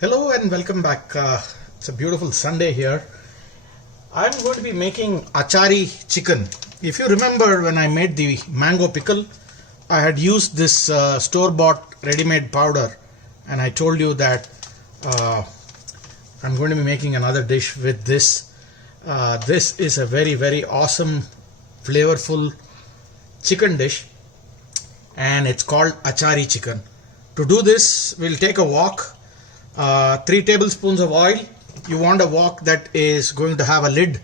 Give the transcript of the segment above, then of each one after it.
Hello and welcome back. It's a beautiful Sunday here. I'm going to be making achari chicken. If you remember when I made the mango pickle, I had used this store-bought ready-made powder, and I told you that I'm going to be making another dish with this. This is a very awesome, flavorful chicken dish, and it's called achari chicken. To do this, we'll take a wok. 3 tablespoons of oil. You want a wok that is going to have a lid.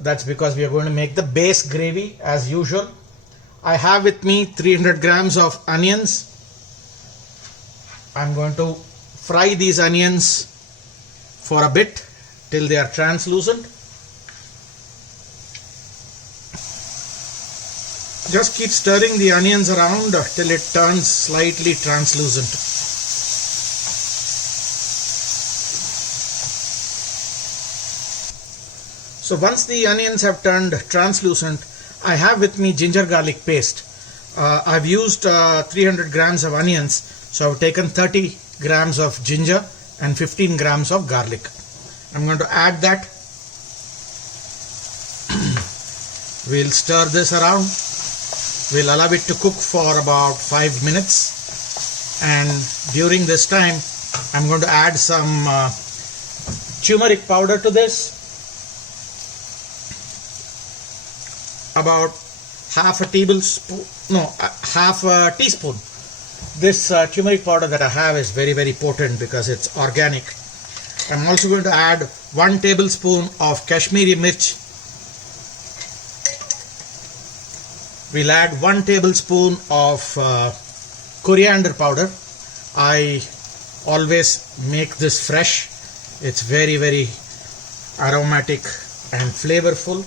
That's because we are going to make the base gravy as usual. I have with me 300 grams of onions. I'm going to fry these onions for a bit till they are translucent. Just keep stirring the onions around till it turns slightly translucent. So once the onions have turned translucent, I have with me ginger garlic paste. I've used 300 grams of onions, so I've taken 30 grams of ginger and 15 grams of garlic. I'm going to add that. We'll stir this around. We'll allow it to cook for about 5 minutes. And during this time, I'm going to add some turmeric powder to this. About half a teaspoon. This turmeric powder that I have is very potent because it's organic. I'm also going to add 1 tablespoon of Kashmiri mirch. We'll add 1 tablespoon of coriander powder. I always make this fresh. It's very aromatic and flavorful.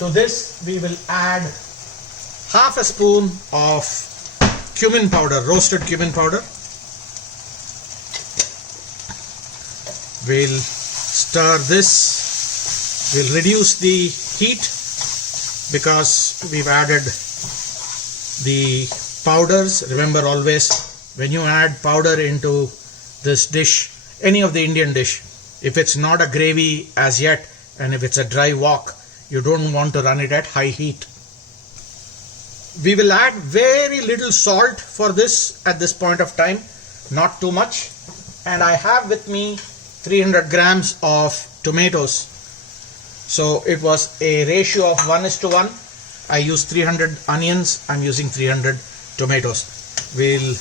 To this we will add half a spoon of cumin powder, roasted cumin powder. We'll stir this. We'll reduce the heat because we've added the powders. Remember always, when you add powder into this dish, any of the Indian dish, if it's not a gravy as yet and if it's a dry wok, you don't want to run it at high heat. We will add very little salt for this at this point of time, not too much. And I have with me 300 grams of tomatoes. So it was a ratio of 1:1. I used 300 onions. I'm using 300 tomatoes. We'll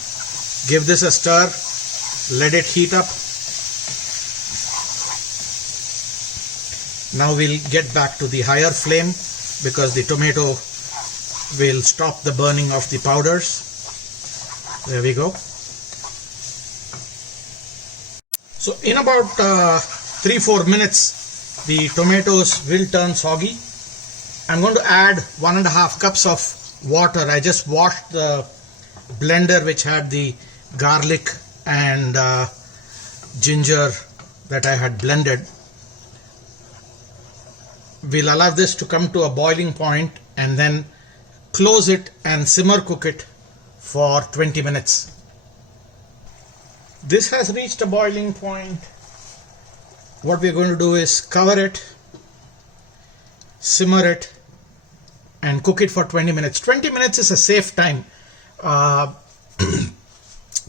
give this a stir. Let it heat up. Now we'll get back to the higher flame because the tomato will stop the burning of the powders. There we go. So in about 3-4 minutes, the tomatoes will turn soggy. I'm going to add 1.5 cups of water. I just washed the blender which had the garlic and ginger that I had blended. We'll allow this to come to a boiling point and then close it and simmer cook it for 20 minutes. This has reached a boiling point. What we're going to do is cover it, simmer it, and cook it for 20 minutes. 20 minutes is a safe time.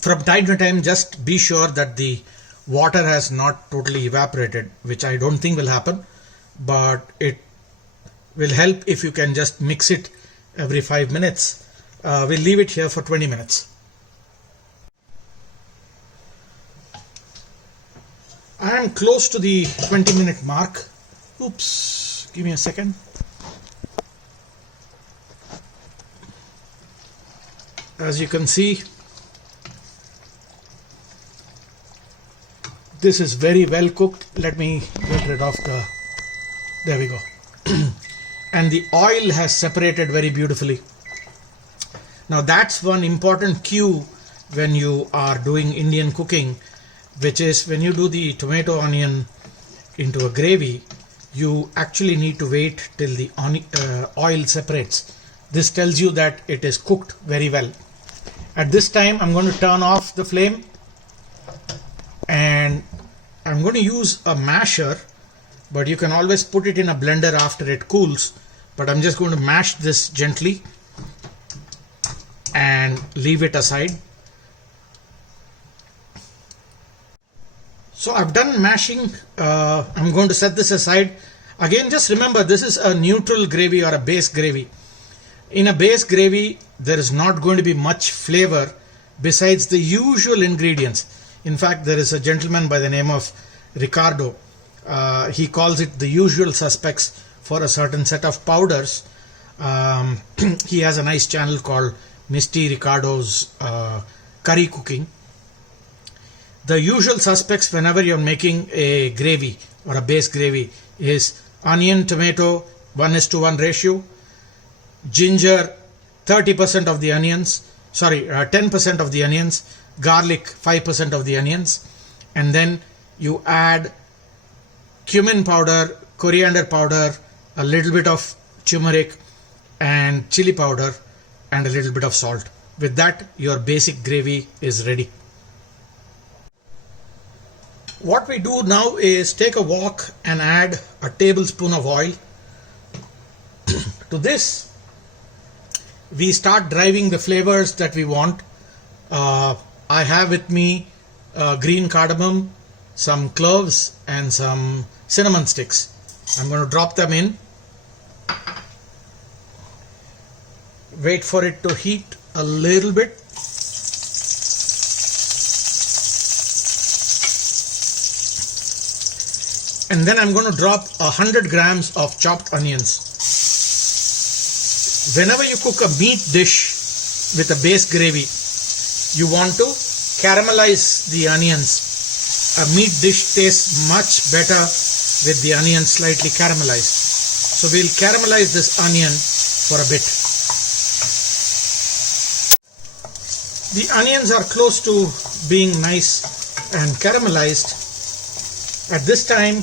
From time to time, just be sure that the water has not totally evaporated, which I don't think will happen. But it will help if you can just mix it every 5 minutes. We'll leave it here for 20 minutes. I am close to the 20-minute mark. Oops, give me a second. As you can see, this is very well cooked. Let me get rid of the... There we go. And the oil has separated very beautifully. Now that's one important cue when you are doing Indian cooking, which is when you do the tomato onion into a gravy, you actually need to wait till the oil separates. This tells you that it is cooked very well. At this time, I'm going to turn off the flame and I'm going to use a masher, but you can always put it in a blender after it cools. But I'm just going to mash this gently and leave it aside. So I've done mashing. I'm going to set this aside. Again, just remember, this is a neutral gravy or a base gravy. In a base gravy, there is not going to be much flavor besides the usual ingredients. In fact, there is a gentleman by the name of Ricardo. He calls it the usual suspects for a certain set of powders. He has a nice channel called Misty Ricardo's Curry Cooking. The usual suspects whenever you're making a gravy or a base gravy is onion, tomato, 1:1 ratio, ginger, 30% of the onions, 10% of the onions, garlic, 5% of the onions, and then you add cumin powder, coriander powder, a little bit of turmeric and chili powder, and a little bit of salt. With that, your basic gravy is ready. What we do now is take a wok and add a tablespoon of oil. To this, we start driving the flavors that we want. I have with me green cardamom, some cloves, and some cinnamon sticks. I'm going to drop them in. Wait for it to heat a little bit. And then I'm going to drop 100 grams of chopped onions. Whenever you cook a meat dish with a base gravy, you want to caramelize the onions. A meat dish tastes much better with the onions slightly caramelized. So we'll caramelize this onion for a bit. The onions are close to being nice and caramelized. At this time,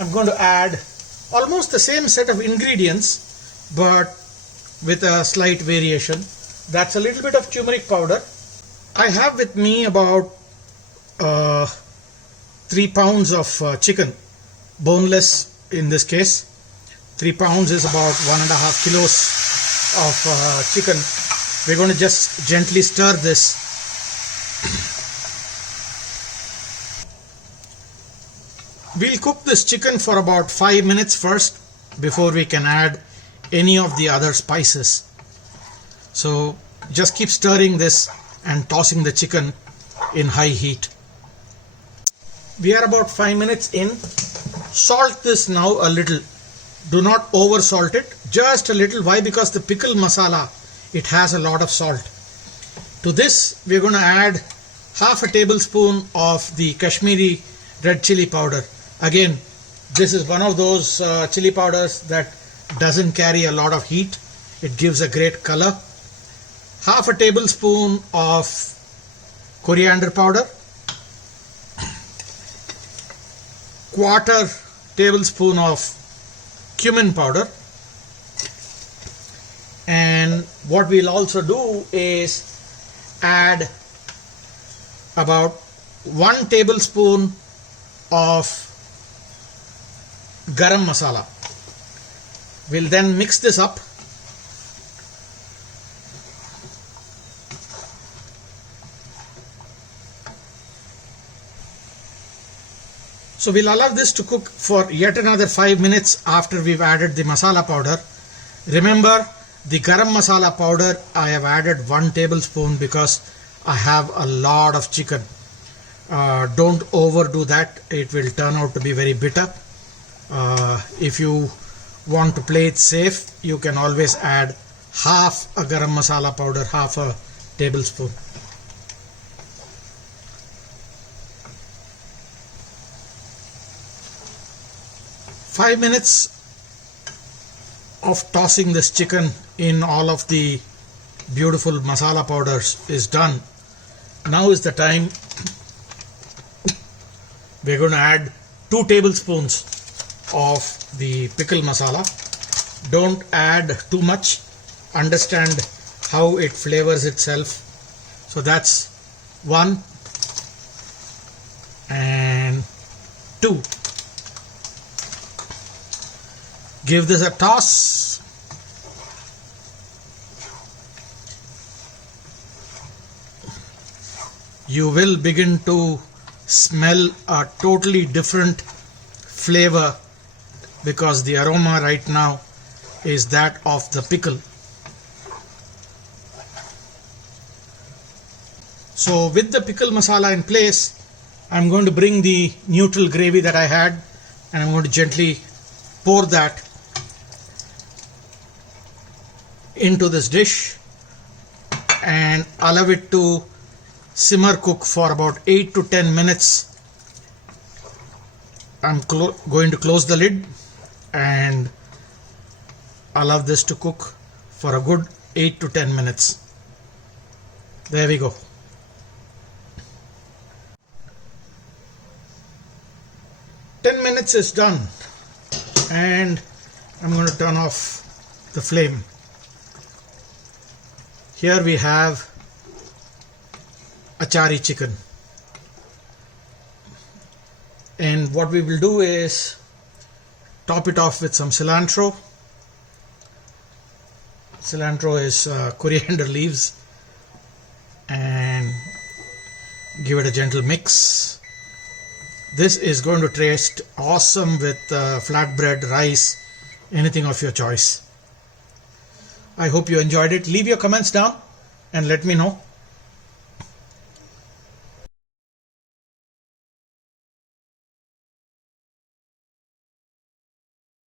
I'm going to add almost the same set of ingredients, but with a slight variation. That's a little bit of turmeric powder. I have with me about 3 pounds of chicken, boneless in this case. 3 pounds is about 1.5 kilos of chicken. We're going to just gently stir this. We'll cook this chicken for about 5 minutes first before we can add any of the other spices. So just keep stirring this and tossing the chicken in high heat. We are about 5 minutes in. Salt this now a little. Do not over salt it, just a little. Why? Because the pickle masala, it has a lot of salt. To this we're going to add half a tablespoon of the Kashmiri red chili powder. Again, this is one of those chili powders that doesn't carry a lot of heat. It gives a great color. Half a tablespoon of coriander powder, 1/4 tablespoon of cumin powder, and what we'll also do is add about 1 tablespoon of garam masala. We'll then mix this up. So we'll allow this to cook for yet another 5 minutes after we've added the masala powder. Remember, the garam masala powder, I have added 1 tablespoon because I have a lot of chicken. Don't overdo that. It will turn out to be very bitter. If you want to play it safe, you can always add half a garam masala powder, half a tablespoon. Five minutes of tossing this chicken in all of the beautiful masala powders is done. Now is the time we're going to add 2 tablespoons of the pickle masala. Don't add too much. Understand how it flavors itself. So that's 1. and 2. Give this a toss. You will begin to smell a totally different flavor because the aroma right now is that of the pickle. So with the pickle masala in place, I'm going to bring the neutral gravy that I had and I'm going to gently pour that into this dish and allow it to simmer cook for about 8 to 10 minutes. I'm going to close the lid and allow this to cook for a good 8 to 10 minutes. There we go. Ten minutes is done and I'm going to turn off the flame. Here we have achari chicken, and what we will do is top it off with some cilantro. Cilantro is coriander leaves, and give it a gentle mix. This is going to taste awesome with flatbread, rice, anything of your choice. I hope you enjoyed it. Leave your comments down and let me know.